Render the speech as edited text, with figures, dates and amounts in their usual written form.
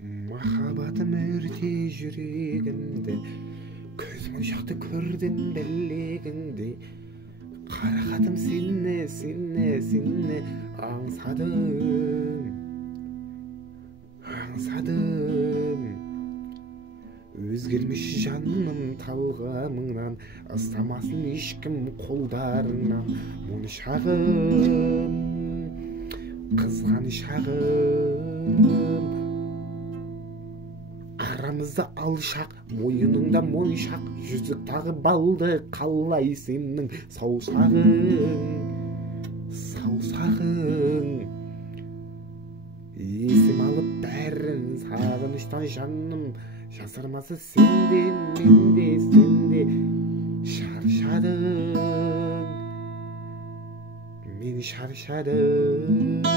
Махаббатым өрте жүрегімді, көзім жақты көрдім білегіңді. Қарақатым сені аңсадым. Өзгермеш жаным талғамыңнан, ыстамасын ешкім қолдарыңнан. Мұны шағым, қызғаныш шағым, арамызда алшақ, мойыныңда моншақ, жүзік тағы балды қалай сенің саусағың. Есім алып бәрін сағыныштан жаным, жасырмасы сенде, сенде шаршадың, мені шаршадың.